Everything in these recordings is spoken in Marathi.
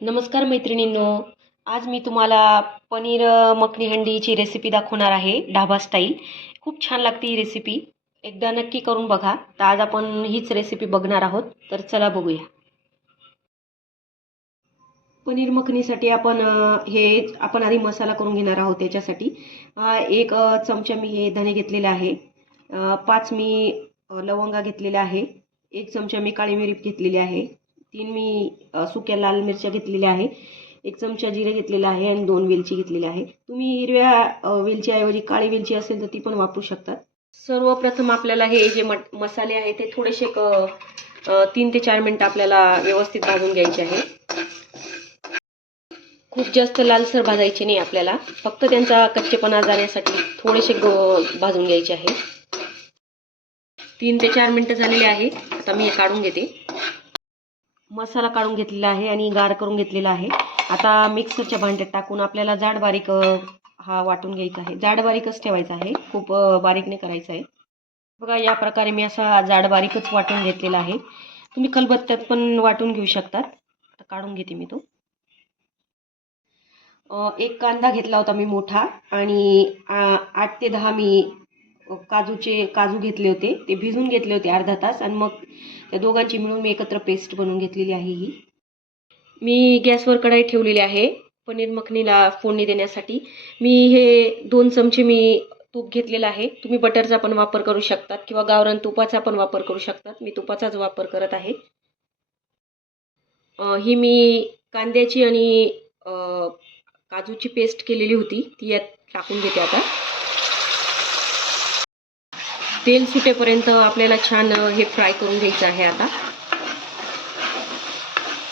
नमस्कार मैत्रिणींनो. आज मी तुम्हाला पनीर मखनी हंडीची रेसिपी दाखवणार आहे, ढाबा स्टाईल. खूप छान लागते ही रेसिपी. एकदा नक्की करून बघा. तर आज आपण हीच रेसिपी बघणार आहोत. तर चला बघूया. पनीर मखनीसाठी आपण आधी मसाला करून घेणार आहोत. त्याच्यासाठी एक चमचा मी हे धणे घेतलेले आहे. 5 मी लवंगा घेतलेल्या आहे. 1 चमचा मी काळी मिरी घेतलेली आहे. 3 मी सुक्या लाल मिरच्या घेतलेल्या आहे. 1 चमचा जिरे घेतलेला आहे आणि 2 वेलची घेतलेली आहे. तुम्ही हिरव्या वेलचीऐवजी काळी वेलची असेल तर ती पण वापरू शकतात. सर्वप्रथम आपल्याला हे जे मसाले आहे ते थोडेसे 3 ते 4 मिनिटं आपल्याला व्यवस्थित भाजून घ्यायचे आहे. खूप जास्त लालसर भाजायचे नाही आपल्याला, फक्त त्यांचा कच्चेपणा जाण्यासाठी थोडेसे भाजून घ्यायचे आहे. 3 ते 4 मिनिटं झालेले आहे. आता मी हे काढून घेते. मसाला काढून घेतलेला आहे आणि गार करून घेतलेला आहे. आता मिक्सरच्या भांड्यात टाकून आपल्याला जाड बारीक हा वाटून घ्यायचा आहे. जाड बारीकच ठेवायचा आहे, खूप बारीक नाही करायचा आहे. बघा, या प्रकारे मी असा जाड बारीकच वाटून घेतलेला आहे. तुम्ही खलबत्त्यात पण वाटून घेऊ शकतात. आता काढून घेते मी तो. एक कांदा घेतला होता मी मोठा आणि 8 ते 10 मी काजू घेतले होते. ते भिजून घेतले होते अर्धा तास आणि मग त्या दोघांची मिळून मी एकत्र पेस्ट बनवून घेतलेली आहे ही. मी गॅसवर कढाई ठेवलेली आहे पनीर मखनीला फोडणी देण्यासाठी. मी हे 2 चमचे मी तूप घेतलेलं आहे. तुम्ही बटरचा पण वापर करू शकतात किंवा गावरान तुपाचा पण वापर करू शकतात. मी तुपाचाच वापर करत आहे. ही मी कांद्याची आणि काजूची पेस्ट केलेली होती ती यात टाकून घेते. आता तेल सुटेपर्यंत आपल्याला छान हे फ्राय करून घ्यायचं आहे. आता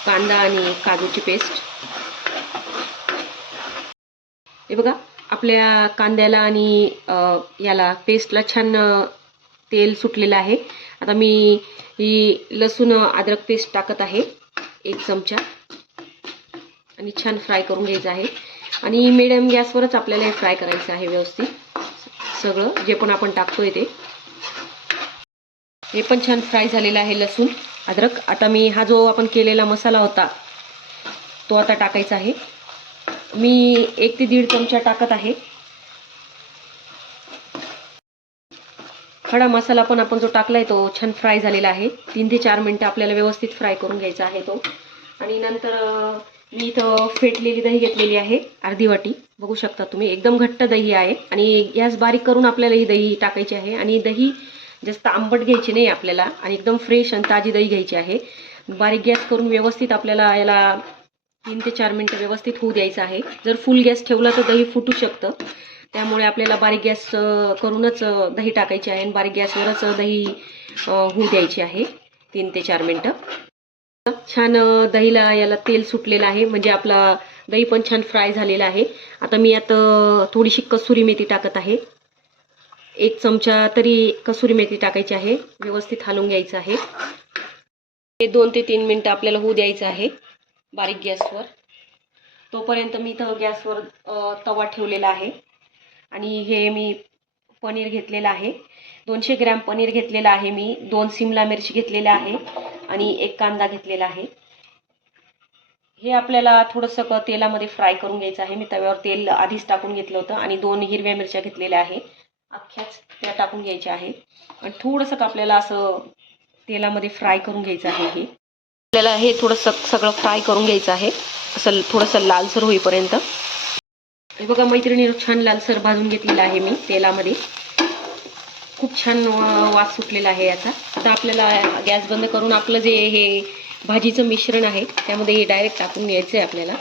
कांदा आणि काजूची पेस्ट, हे बघा, आपल्या कांद्याला आणि याला पेस्टला छान तेल सुटलेलं आहे. आता मी ही लसूण अद्रक पेस्ट टाकत आहे 1 चमचा आणि छान फ्राय करून घ्यायचं आहे. आणि मिडियम गॅसवरच आपल्याला हे फ्राय करायचं आहे व्यवस्थित. सगळं जे पण आपण टाकतोय ते हे पण छान फ्राय झालेलं आहे लसूण अद्रक. आता मी हा जो आपण केलेला मसाला होता तो आता टाकायचा आहे. मी 1 ते 1.5 चमचा टाकत आहे. खडा मसाला पण आपण जो टाकलाय तो छान फ्राय झालेला आहे. 3 ते 4 मिनिटं आपल्याला व्यवस्थित फ्राय करून घ्यायचा आहे तो. आणि नंतर मी इथं फेटलेली दही घेतलेली आहे अर्धी वाटी. बघू शकता तुम्ही, एकदम घट्ट दही आहे आणि गॅस बारीक करून आपल्याला ही दही टाकायची आहे. आणि दही जास्त आंबट घ्यायची नाही आपल्याला आणि एकदम फ्रेश आणि ताजी दही घ्यायची आहे. बारीक गॅस करून व्यवस्थित आपल्याला याला 3 ते 4 मिनिटं व्यवस्थित होऊ द्यायचं आहे. जर फुल गॅस ठेवला तर दही फुटू शकतं. त्यामुळे आपल्याला बारीक गॅस करूनच दही टाकायची आहे आणि बारीक गॅसवरच दही होऊ द्यायची आहे 3 ते 4 मिनिटं. छान दहीला याला तेल सुटलेलं आहे, म्हणजे आपला दही पण छान फ्राय झालेला आहे. आता मी यात थोडीशी कसुरी मेथी टाकत आहे. 1 चमचा तरी कसुरी मेथी टाकायची आहे. व्यवस्थित हलवून घ्यायचं आहे. हे 2 ते 3 मिनिटं आपल्याला होऊ द्यायचं आहे बारीक गॅसवर. तोपर्यंत मी इथं गॅसवर तवा ठेवलेला आहे आणि हे मी पनीर घेतलेलं आहे. 200 ग्रॅम पनीर घेतलेलं आहे मी. 2 सिमला मिरची घेतलेल्या आहे आणि 1 कांदा घेतलेला आहे. हे आपल्याला थोडंसं तेलामध्ये फ्राय करून घ्यायचं आहे. मी तव्यावर तेल आधीच टाकून घेतलं होतं आणि 2 हिरव्या मिरच्या घेतलेल्या आहे. अख्ख्याच त्या टाकून घ्यायच्या आहे आणि थोडंसं आपल्याला असं तेलामध्ये फ्राय करून घ्यायचं आहे. आपल्याला हे थोडंसं सगळं फ्राय करून घ्यायचं आहे, असं थोडंसं लालसर होईपर्यंत. हे बघा मैत्रिणी, छान लालसर भाजून घेतलेलं आहे मी तेलामध्ये. खूप छान वास सुटलेला आहे याचा. आता आपल्याला गॅस बंद करून आपलं जे हे भाजीचं मिश्रण आहे त्यामध्ये हे डायरेक्ट टाकून घ्यायचं आहे आपल्याला.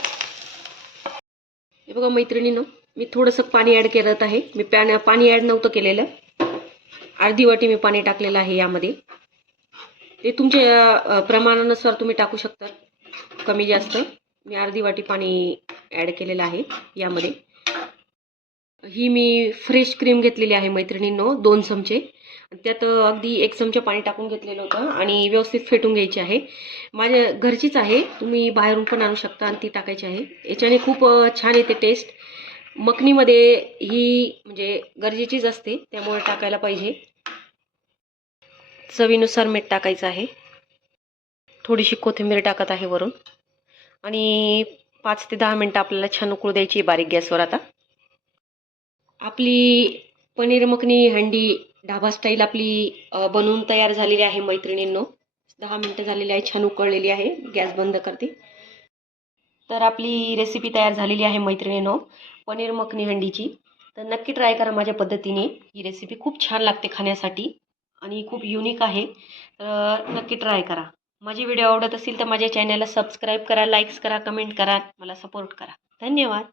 हे बघा मैत्रिणींनो, मी थोडंसं पाणी ॲड करत आहे. मी पाणी ॲड नव्हतं केलेलं. अर्धी वाटी मी पाणी टाकलेलं आहे यामध्ये. ते तुमच्या प्रमाणानुसार तुम्ही टाकू शकता, कमी जास्त. मी अर्धी वाटी पाणी ॲड केलेलं आहे यामध्ये. ही मी फ्रेश क्रीम घेतलेली आहे मैत्रिणींनो, 2 चमचे. त्यात अगदी 1 चमचा पाणी टाकून घेतलेलं होतं आणि व्यवस्थित फेटून घ्यायची आहे. माझ्या घरचीच आहे, तुम्ही बाहेरून पण आणू शकता आणि ती टाकायची आहे. याच्याने खूप छान येते टेस्ट. मखनीमध्ये ही म्हणजे गरजेचीच असते, त्यामुळे टाकायला पाहिजे. चवीनुसार मीठ टाकायचं आहे. थोडीशी कोथिंबीर टाकत आहे वरून आणि 5 ते 10 मिनटं आपल्याला छान उकळू द्यायची बारीक गॅसवर. आता आपली पनीर मखनी हंडी ढाबा स्टाईल आपली बनवून तयार झालेली आहे मैत्रिणींनो. 10 मिनटं झालेली आहे, छान उकळलेली आहे. गॅस बंद करते. तर आपली रेसिपी तयार झालेली आहे मैत्रिणींनो, पनीर मखनी हंडीची. तर नक्की ट्राय करा माझ्या पद्धतीने. ही रेसिपी खूप छान लागते खाण्यासाठी आणि खूप युनिक आहे. तर नक्की ट्राय करा. माझे व्हिडिओ आवडत असेल तर माझ्या चॅनलला सबस्क्राईब करा, लाईक्स करा, कमेंट करा, मला सपोर्ट करा. धन्यवाद.